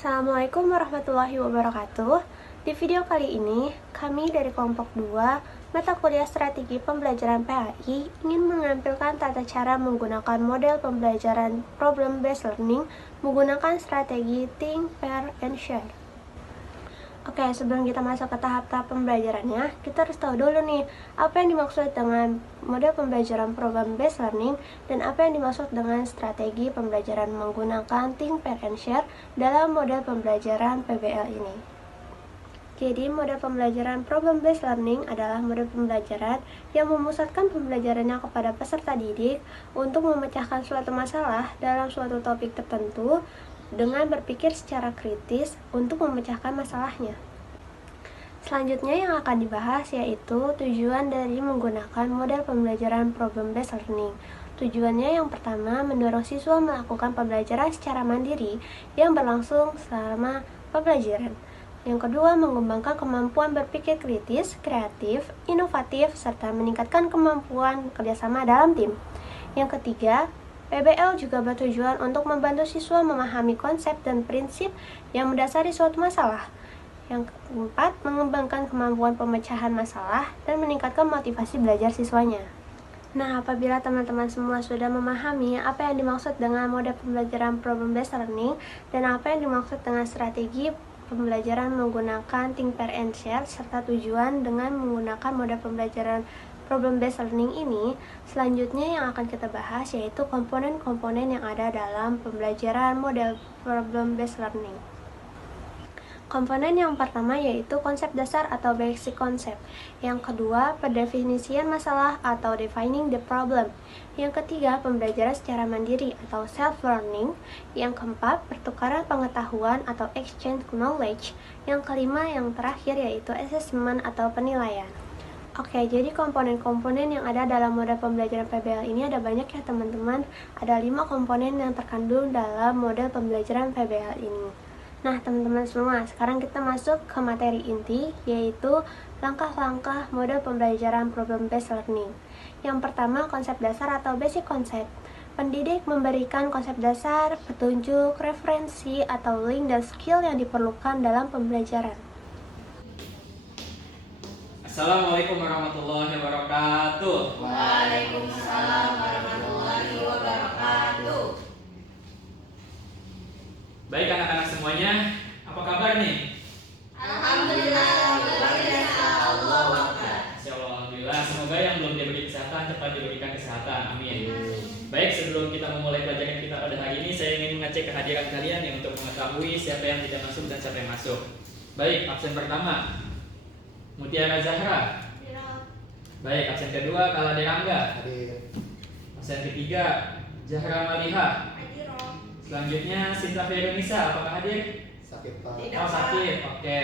Assalamualaikum warahmatullahi wabarakatuh. Di video kali ini, kami dari kelompok 2, mata kuliah strategi pembelajaran PAI ingin menampilkan tata cara menggunakan model pembelajaran problem based learning menggunakan strategi think, pair, and share. Oke, sebelum kita masuk ke tahap-tahap pembelajarannya, kita harus tahu dulu nih, apa yang dimaksud dengan model pembelajaran program based learning dan apa yang dimaksud dengan strategi pembelajaran menggunakan think, pair, and share dalam model pembelajaran PBL ini. Jadi, model pembelajaran problem based learning adalah model pembelajaran yang memusatkan pembelajarannya kepada peserta didik untuk memecahkan suatu masalah dalam suatu topik tertentu dengan berpikir secara kritis untuk memecahkan masalahnya. Selanjutnya yang akan dibahas yaitu tujuan dari menggunakan model pembelajaran problem based learning. Tujuannya yang pertama, mendorong siswa melakukan pembelajaran secara mandiri yang berlangsung selama pembelajaran. Yang kedua, mengembangkan kemampuan berpikir kritis, kreatif, inovatif, serta meningkatkan kemampuan kerjasama dalam tim. Yang ketiga, PBL juga bertujuan untuk membantu siswa memahami konsep dan prinsip yang mendasari suatu masalah. Yang keempat, mengembangkan kemampuan pemecahan masalah dan meningkatkan motivasi belajar siswanya. Nah, apabila teman-teman semua sudah memahami apa yang dimaksud dengan model pembelajaran problem based learning dan apa yang dimaksud dengan strategi pembelajaran menggunakan think, pair, and share serta tujuan dengan menggunakan model pembelajaran problem based learning ini, selanjutnya yang akan kita bahas yaitu komponen-komponen yang ada dalam pembelajaran model problem based learning. Komponen yang pertama yaitu konsep dasar atau basic concept. Yang kedua, pendefinisian masalah atau defining the problem. Yang ketiga, pembelajaran secara mandiri atau self-learning. Yang keempat, pertukaran pengetahuan atau exchange knowledge. Yang kelima, yang terakhir yaitu assessment atau penilaian. Oke, jadi komponen-komponen yang ada dalam model pembelajaran PBL ini ada banyak ya teman-teman. Ada 5 komponen yang terkandung dalam model pembelajaran PBL ini. Nah teman-teman semua, sekarang kita masuk ke materi inti, yaitu langkah-langkah model pembelajaran problem based learning. Yang pertama, konsep dasar atau basic concept. Pendidik memberikan konsep dasar, petunjuk, referensi, atau link dan skill yang diperlukan dalam pembelajaran. Assalamualaikum warahmatullahi wabarakatuh. Waalaikumsalam warahmatullahi wabarakatuh. Baik anak-anak semuanya, apa kabar nih? Alhamdulillah, luar biasa, Allahu Akbar. Insyaallah, alhamdulillah. Semoga yang belum diberi kesehatan cepat diberikan kesehatan. Amin. Baik, sebelum kita memulai pelajaran kita pada hari ini, saya ingin mengecek kehadiran kalian yang untuk mengetahui siapa yang tidak masuk dan siapa yang masuk. Baik, absen pertama Mutiara Zahra. Baik, absen kedua Kala Derangga. Absen ketiga Zahra Maliha. Selanjutnya Sinta Veronisa, apakah hadir? Sakit Pak. Oh, sakit. Oke.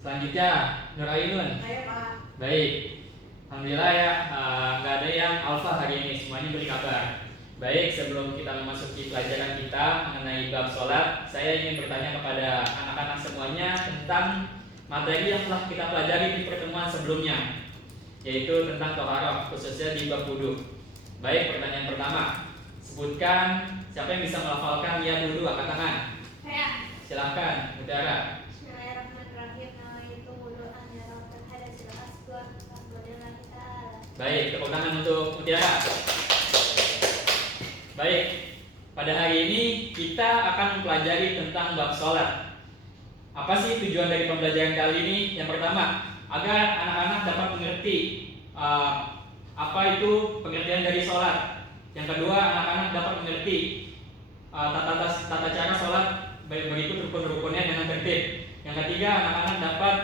Selanjutnya Nur Ainun. Ayo Pak. Baik. Alhamdulillah ya, nggak ada yang alfa hari ini, semuanya beri kabar. Baik, sebelum kita memasuki pelajaran kita mengenai bab sholat, saya ingin bertanya kepada anak-anak semuanya tentang materi yang telah kita pelajari di pertemuan sebelumnya, yaitu tentang toharoh, khususnya di bab wudu. Baik, pertanyaan pertama, sebutkan siapa yang bisa melafalkan niat wudu, angkat tangan. Saya. Silahkan, Mutiara. Bismillahirrahmanirrahim. Nawaitu wudu'an ya rabbal hadasil asghar lillahi ta'ala. Baik, tepuk tangan untuk Mutiara. Baik, pada hari ini kita akan mempelajari tentang bab sholat. Apa sih tujuan dari pembelajaran kali ini? Yang pertama, agar anak-anak dapat mengerti apa itu pengertian dari sholat. Yang kedua, anak-anak dapat mengerti tata cara sholat, baik berikut rukun-rukunnya dengan tertib. Yang ketiga, anak-anak dapat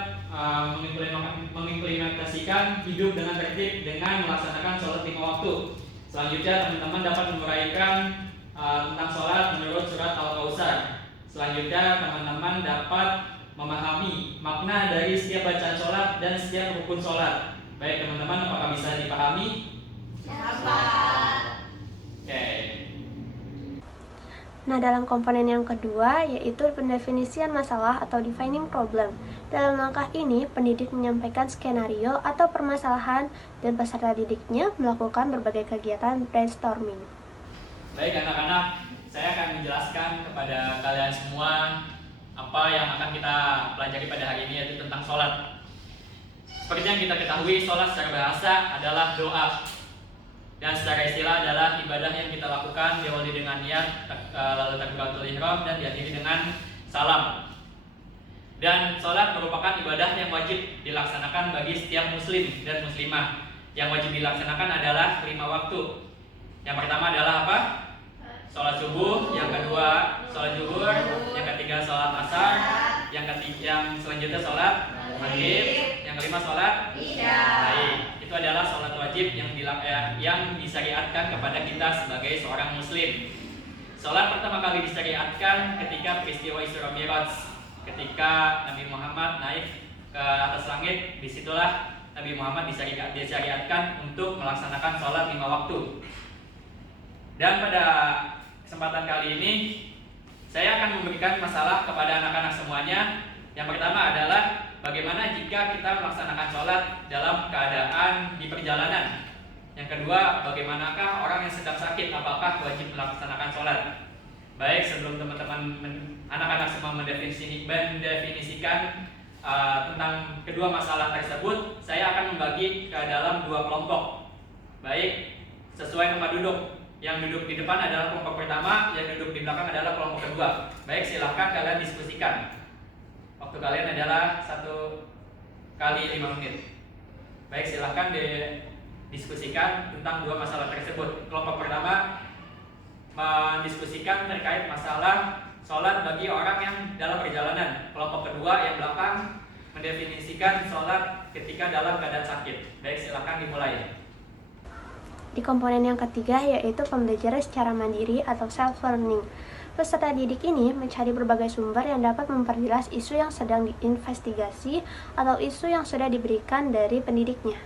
mengimplementasikan hidup dengan tertib dengan melaksanakan sholat 5 waktu. Selanjutnya, teman-teman dapat menguraikan tentang sholat menurut surat Al-Kautsar. Selanjutnya, teman-teman dapat memahami makna dari setiap bacaan sholat dan setiap rukun sholat. Baik teman-teman, apakah bisa dipahami? Siapa? Oke. Nah, dalam komponen yang kedua yaitu pendefinisian masalah atau defining problem. Dalam langkah ini, pendidik menyampaikan skenario atau permasalahan dan peserta didiknya melakukan berbagai kegiatan brainstorming. Baik anak-anak, saya akan menjelaskan kepada kalian semua apa yang akan kita pelajari pada hari ini, yaitu tentang sholat. Seperti yang kita ketahui, sholat secara bahasa adalah doa, dan secara istilah adalah ibadah yang kita lakukan diawali dengan niat, lalu takbiratul ihram, dan diakhiri dengan salam. Dan sholat merupakan ibadah yang wajib dilaksanakan bagi setiap muslim dan muslimah. Yang wajib dilaksanakan adalah 5 waktu. Yang pertama adalah apa? Sholat subuh. Yang kedua sholat zuhur. Yang ketiga sholat asar. Yang selanjutnya sholat maghrib. Yang kelima sholat isya. Baik, itu adalah sholat wajib yang disyariatkan kepada kita sebagai seorang muslim. Sholat pertama kali disyariatkan ketika peristiwa Isra Mi'raj. Ketika Nabi Muhammad naik ke atas langit, disitulah Nabi Muhammad disyariatkan untuk melaksanakan sholat 5 waktu. Dan pada kesempatan kali ini saya akan memberikan masalah kepada anak-anak semuanya. Yang pertama adalah bagaimana jika kita melaksanakan sholat dalam keadaan di perjalanan. Yang kedua, bagaimanakah orang yang sedang sakit, apakah wajib melaksanakan sholat. Baik, sebelum teman-teman anak-anak semua mendefinisikan tentang kedua masalah tersebut, saya akan membagi ke dalam 2 kelompok. Baik, sesuai tempat duduk. Yang duduk di depan adalah kelompok pertama, yang duduk di belakang adalah kelompok kedua. Baik, silahkan kalian diskusikan. Waktu kalian adalah 1 kali 5 menit. Baik, silahkan didiskusikan tentang 2 masalah tersebut. Kelompok pertama mendiskusikan terkait masalah sholat bagi orang yang dalam perjalanan. Kelompok kedua yang belakang mendefinisikan sholat ketika dalam keadaan sakit. Baik, silahkan dimulai. Di komponen yang ketiga yaitu pembelajaran secara mandiri atau self-learning. Peserta didik ini mencari berbagai sumber yang dapat memperjelas isu yang sedang diinvestigasi atau isu yang sudah diberikan dari pendidiknya.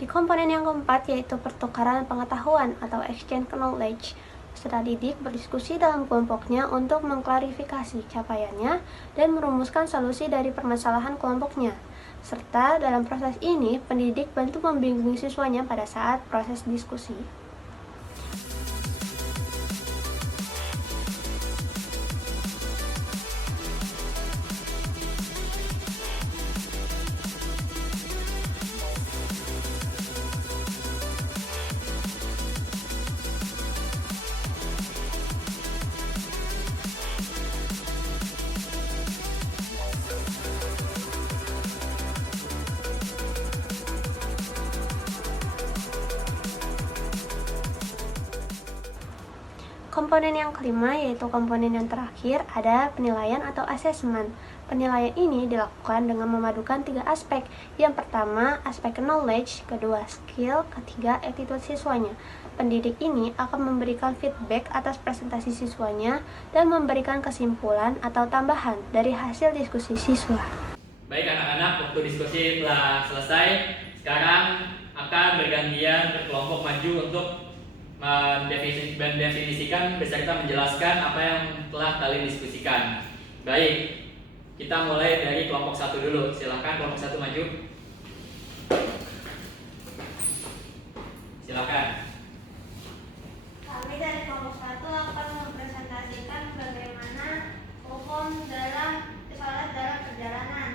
Di komponen yang keempat yaitu pertukaran pengetahuan atau exchange knowledge. Peserta didik berdiskusi dalam kelompoknya untuk mengklarifikasi capaiannya dan merumuskan solusi dari permasalahan kelompoknya. Serta dalam proses ini, pendidik bantu membimbing siswanya pada saat proses diskusi. Komponen yang kelima yaitu komponen yang terakhir ada penilaian atau asesmen. Penilaian ini dilakukan dengan memadukan 3 aspek. Yang pertama, aspek knowledge, kedua skill, ketiga attitude siswanya. Pendidik ini akan memberikan feedback atas presentasi siswanya dan memberikan kesimpulan atau tambahan dari hasil diskusi siswa. Baik anak-anak, waktu diskusi telah selesai. Sekarang akan bergantian berkelompok maju untuk mendefinisikan beserta menjelaskan apa yang telah kalian diskusikan. Baik, kita mulai dari kelompok 1 dulu. Silakan kelompok 1 maju. Silakan. Kami dari kelompok 1 akan mempresentasikan bagaimana hukum dalam sholat dalam perjalanan.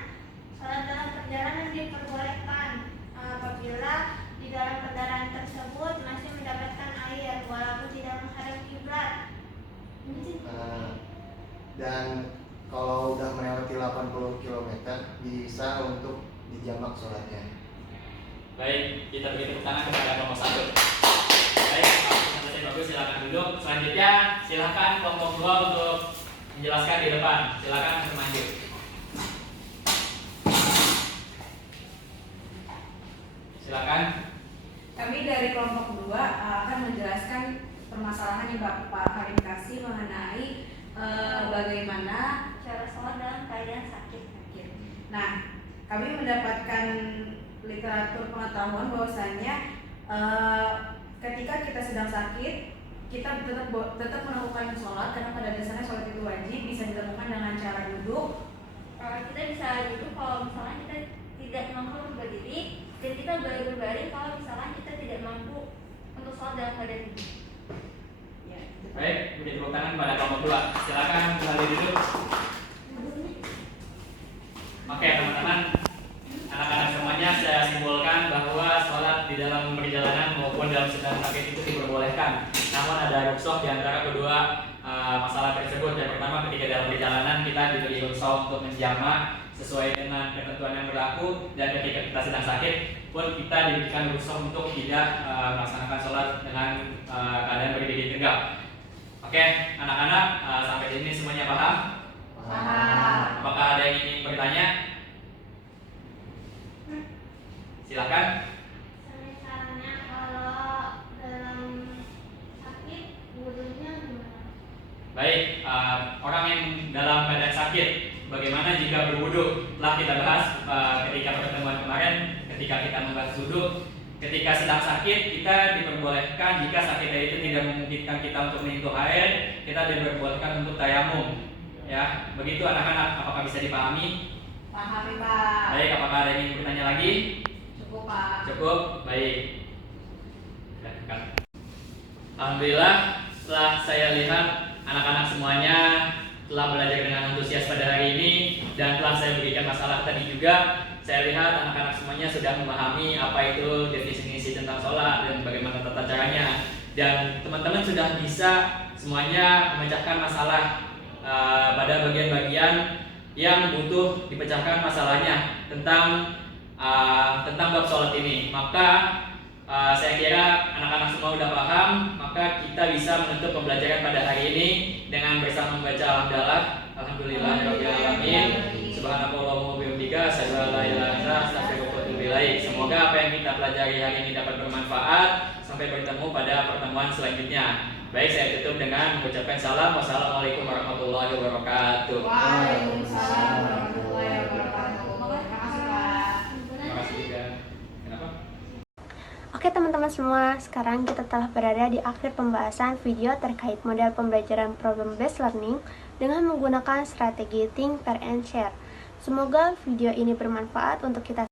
Sholat dalam perjalanan diperbolehkan apabila di dalam kendaraan tersebut masih mendapatkan air walaupun tidak menghadap kiblat. Dan kalau udah melewati 80 km bisa untuk dijamak sholatnya. Baik, kita beri tepuk tangan kepada kelompok 1. Baik, selesai bagus, silakan duduk. Selanjutnya silakan kelompok 2 untuk menjelaskan di depan. Silakan maju. Silakan. Kami dari kelompok 2 akan menjelaskan permasalahan yang Pak Karim kasih mengenai bagaimana Cara sholat dalam keadaan sakit. Nah, kami mendapatkan literatur pengetahuan bahwasannya ketika kita sedang sakit, kita tetap melakukan sholat karena pada dasarnya sholat itu wajib, bisa dilakukan dengan cara duduk. Kita bisa duduk kalau misalnya kita tidak mampu berdiri, dan kita berbaring kalau misalnya kita tidak mampu untuk sholat dalam keadaan duduk. Ya, Baik, beri tepuk tangan kepada kelompok 2. Silakan kembali duduk. Oke teman-teman, anak-anak semuanya saya simpulkan bahwa sholat di dalam perjalanan maupun dalam sedang sakit itu diperbolehkan. Namun ada rukhsah di antara kedua masalah tersebut. Yang pertama, ketika dalam perjalanan kita diberi rukhsah untuk menjamak sesuai dengan ketentuan yang berlaku, dan ketika kita sedang sakit pun kita diberikan rukhsah untuk tidak melaksanakan sholat dengan keadaan berdiri tegak. Oke, anak-anak, sampai sini semuanya paham? Paham. Apakah ada yang ingin bertanya? Silakan. Misalnya kalau dalam sakit wudhunya gimana? Baik, orang yang dalam keadaan sakit, bagaimana jika berwudu? Telah kita bahas ketika pertemuan kemarin, ketika kita membahas wudu. Ketika sedang sakit, kita diperbolehkan jika sakitnya itu tidak memungkinkan kita untuk menyentuh air, kita diperbolehkan untuk tayamum. Ya, begitu anak-anak. Apakah bisa dipahami? Pahami, Pak. Baik, apakah ada yang ingin bertanya lagi? Cukup, Pak. Cukup, baik. Alhamdulillah, setelah saya lihat anak-anak semuanya telah belajar dengan antusias pada hari ini, dan telah saya berikan masalah tadi juga, saya lihat anak-anak semuanya sudah memahami apa itu definisi tentang sholat dan bagaimana tata caranya, dan teman-teman sudah bisa semuanya memecahkan masalah pada bagian-bagian yang butuh dipecahkan masalahnya tentang bab sholat ini. Maka saya kira anak-anak semua sudah paham, maka kita bisa menutup pembelajaran pada hari ini dengan bersama membaca alhamdulillahirobbilalamin, subhanakallahumma wa bihamdika, asyhadu an la ilaha illa anta, astaghfiruka wa atubu ilaik. Semoga apa yang kita pelajari hari ini dapat bermanfaat. Sampai bertemu pada pertemuan selanjutnya. Baik, saya tutup dengan mengucapkan salam. Wassalamualaikum warahmatullahi wabarakatuh. Waalaikumsalam warahmatullahi wabarakatuh. Terima kasih, Pak. Terima kasih juga. Kenapa? Oke teman-teman semua, sekarang kita telah berada di akhir pembahasan video terkait model pembelajaran problem based learning dengan menggunakan strategi think, pair, and share. Semoga video ini bermanfaat untuk kita